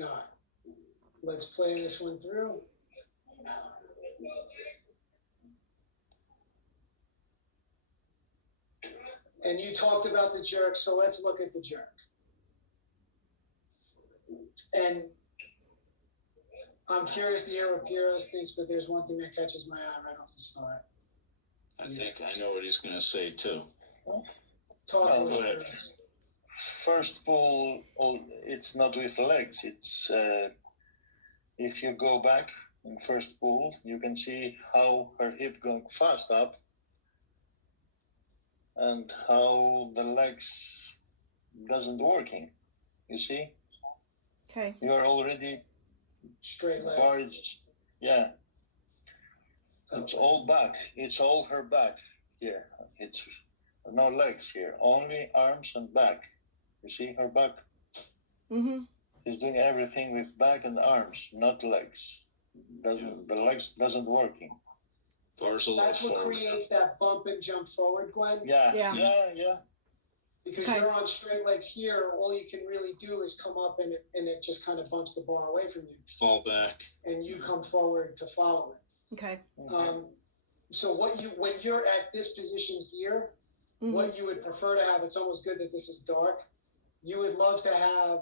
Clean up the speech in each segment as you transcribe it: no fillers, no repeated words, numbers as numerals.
All right. Let's play this one through. And you talked about the jerk, so let's look at the jerk. And I'm curious to hear what Pyrros thinks, but there's one thing that catches my eye right off the start. I think I know what he's going to say too. Talk to Go us, ahead. Pyrros. First pull, it's not with legs. It's if you go back in first pull, you can see how her hip going fast up and how the legs doesn't working. You see? Okay. You are already Straight leg. bar is, yeah. It's all back. It's all her back here. It's no legs here. Only arms and back. You see her back? Mm-hmm. He's doing everything with back and arms, not legs. The legs doesn't working. Bars a little That's what forward. creates that bump and jump forward, Gwen. Yeah. Because Okay. you're on straight legs here, all you can really do is come up and it just kind of bumps the bar away from you. Fall back. And you come forward to follow it. Okay. So when you're at this position here, what you would prefer to have, it's almost good that this is dark. You would love to have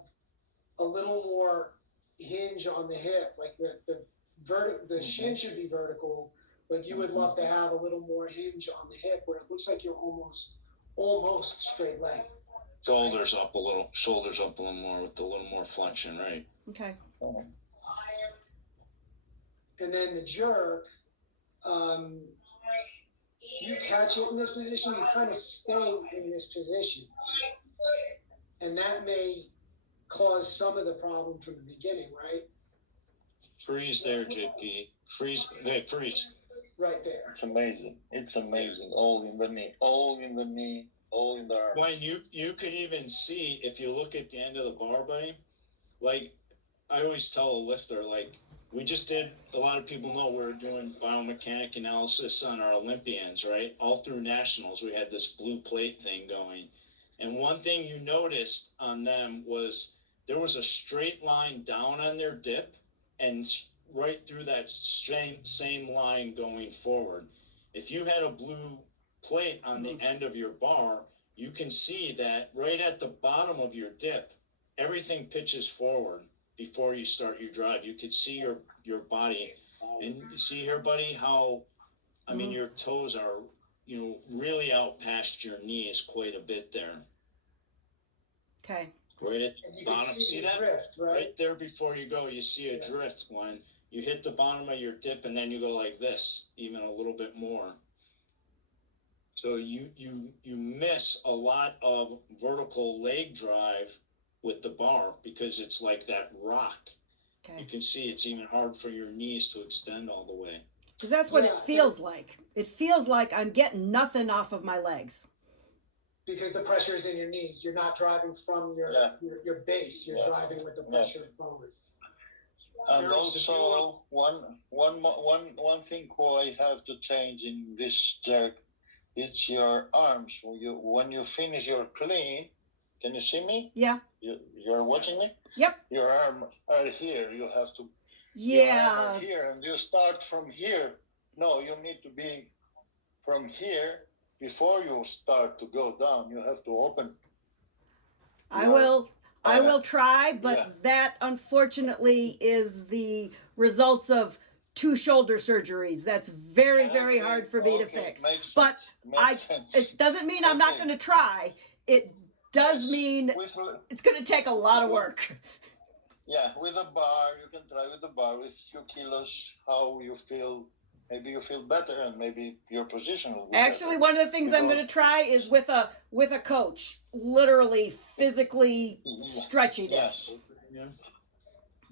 a little more hinge on the hip, like the shin should be vertical, but you would love to have a little more hinge on the hip where it looks like you're almost straight leg. Shoulders up a little more with a little more flexion, right? Okay. And then the jerk, you catch it in this position, you kind of stay in this position. And that may cause some of the problem from the beginning, right? Freeze there, JP. Freeze. Hey, freeze. Right there. It's amazing. It's amazing. All in the knee. All in the knee. All in the arm. When you could even see, if you look at the end of the bar, buddy, like I always tell a lifter, like we just did, a lot of people know we're doing biomechanic analysis on our Olympians, right? All through nationals, we had this blue plate thing going. And one thing you noticed on them was there was a straight line down on their dip and right through that same line going forward. If you had a blue plate on the end of your bar, you can see that right at the bottom of your dip, everything pitches forward before you start your drive. You could see your body. And you see here, buddy, how, I mean, your toes are, really out past your knees quite a bit there. Okay. Right at the bottom. See that? Drift, right there before you go, you see a drift when you hit the bottom of your dip and then you go like this, even a little bit more. So you miss a lot of vertical leg drive with the bar because it's like that rock. Okay. You can see it's even hard for your knees to extend all the way. Because that's what it feels like. It feels like I'm getting nothing off of my legs. Because the pressure is in your knees. You're not driving from your base. You're driving with the pressure forward. And also one thing I have to change in this jerk, it's your arms. When you finish your clean, can you see me? Yeah. You're watching me? Yep. Your arm are here. You have to. Yeah. Your arm are here, and you start from here. No, you need to be from here before you start to go down. You have to open. I will try, but that unfortunately is the results of 2 shoulder surgeries. That's very, very hard for me to fix. But it doesn't mean I'm not going to try. It does mean it's going to take a lot of work. Yeah, with a bar, you can try with a bar, with a few kilos, how you feel. Maybe you feel better, and maybe your position will be Actually, better. one of the things I'm going to try is with a coach, literally, physically stretching it. Yes. Yeah.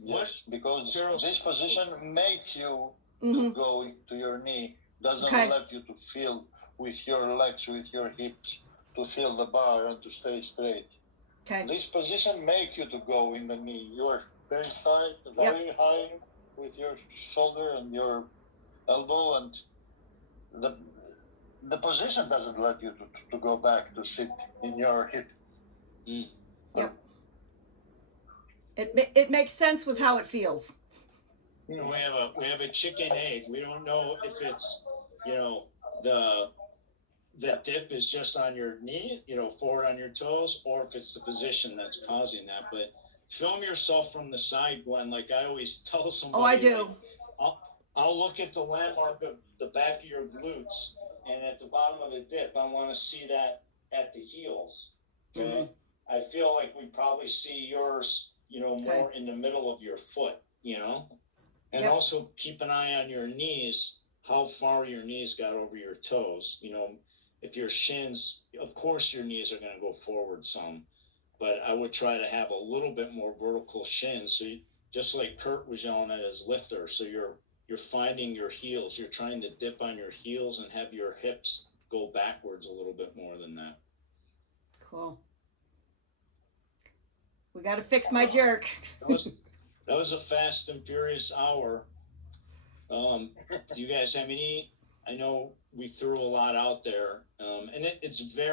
Yes, because this position makes you Mm-hmm. to go to your knee, doesn't let you to feel with your legs, with your hips, to feel the bar and to stay straight. Okay. This position makes you to go in the knee. You are very tight, very high with your shoulder and your elbow, and the position doesn't let you to go back to sit in your hip. Yep. It makes sense with how it feels. We have a chicken egg. We don't know if it's, you know, the dip is just on your knee, forward on your toes, or if it's the position that's causing that. But film yourself from the side, Gwen. Like I always tell somebody. Oh, I do. Like, I'll look at the landmark of the back of your glutes, and at the bottom of the dip, I want to see that at the heels. Okay. Mm-hmm. I feel like we probably see yours, more in the middle of your foot, and Yep. also keep an eye on your knees, how far your knees got over your toes. If your shins, of course, your knees are going to go forward some, but I would try to have a little bit more vertical shins. So just like Kurt was yelling at his lifter, so you're finding your heels. You're trying to dip on your heels and have your hips go backwards a little bit more than that. Cool. We got to fix my jerk. That was a fast and furious hour. Do you guys have any? I know we threw a lot out there, and it's very